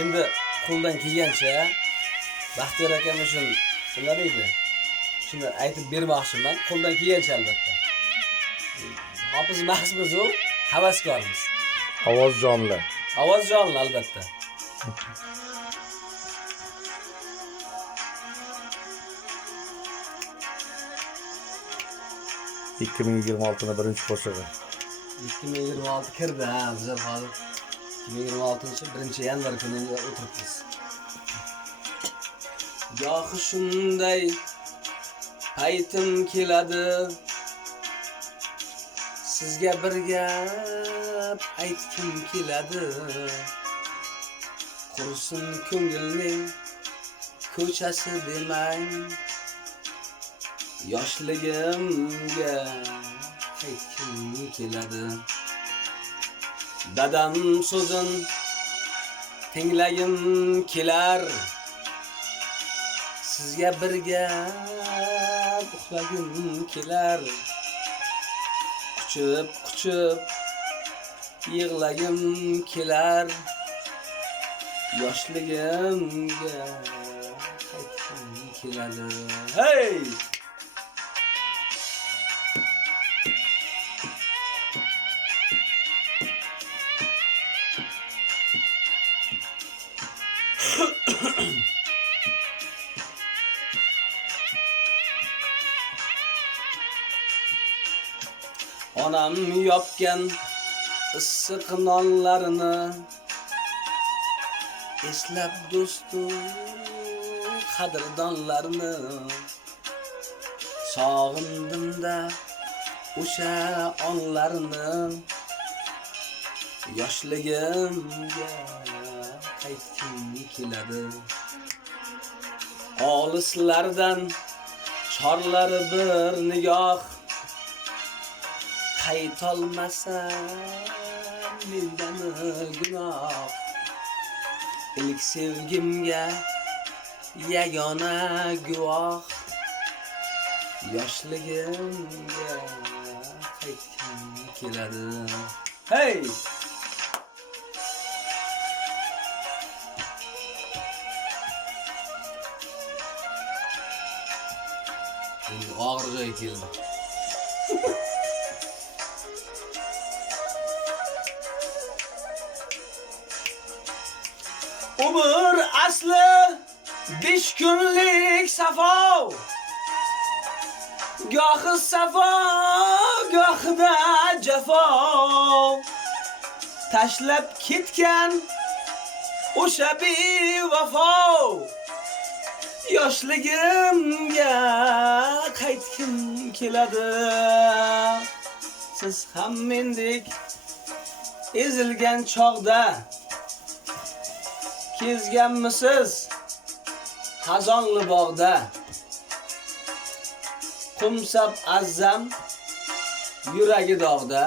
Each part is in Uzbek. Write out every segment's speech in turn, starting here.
Endi qo'ldan kelgancha Baxtiyor akam uchun nima deydi? Shuni aytib bermoqchiman. Qo'ldan kelgancha albatta. Hofiz mahsimiz-u, havaskormiz. Ovoz jonli. Ovoz jonli albatta. Ikki ming yigirma oltini birinchi qo'shig'i. 2026 kirdi ha, bizlar hozir 2026-1 yanvar kunida o'tiribmiz. Gohi shunday paytim keladi, sizga bir gap aytkim keladi. Qursin ko'ngilning ko'chasi demang, yoshligimga qaytkim keladi. Dadam so'zin tinglagim kelar, sizga bir gap uxlagim kelar. Quchib yig'lagim kelar, yoshligimga qaytkim keladi. Hey! Onam yopgan issiq nonlarini eslab do'stum qadrdonlarni, sog'indim-da o'sha onlarni, yoshligimga qaytkim keladi. Olislardan chorlari bir nigoh, qaytolmasam mendan gunoh. Ilk sevgimga yagona guvoh, yoshligimga qaytkim keladi. Hey! Endi og'ir joyga keldi. Umr asli 5 kunlik safo, gohi safo, gohida jafo. Tashlab ketgan o'sha bevafo, yoshligimga qaytkim keladi. Siz ham mendek ezilgan chog'da kezganmisiz xazonli bog'da? Qumsab azzam yuragi dog'da,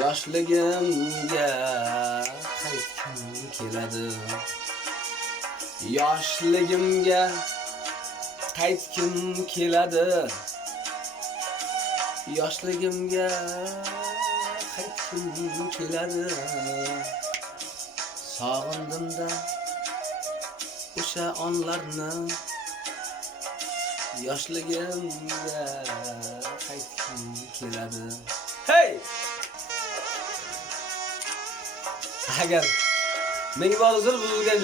yoshligimga qaytkim keladi. Yoshligimga qaytkim keladi. Yoshligimga qaytkim keladi. Sog'indim-da o'sha onlarni, yoshligimga qaytkim keladi. Hey! Agar ming bor uzr buzilgan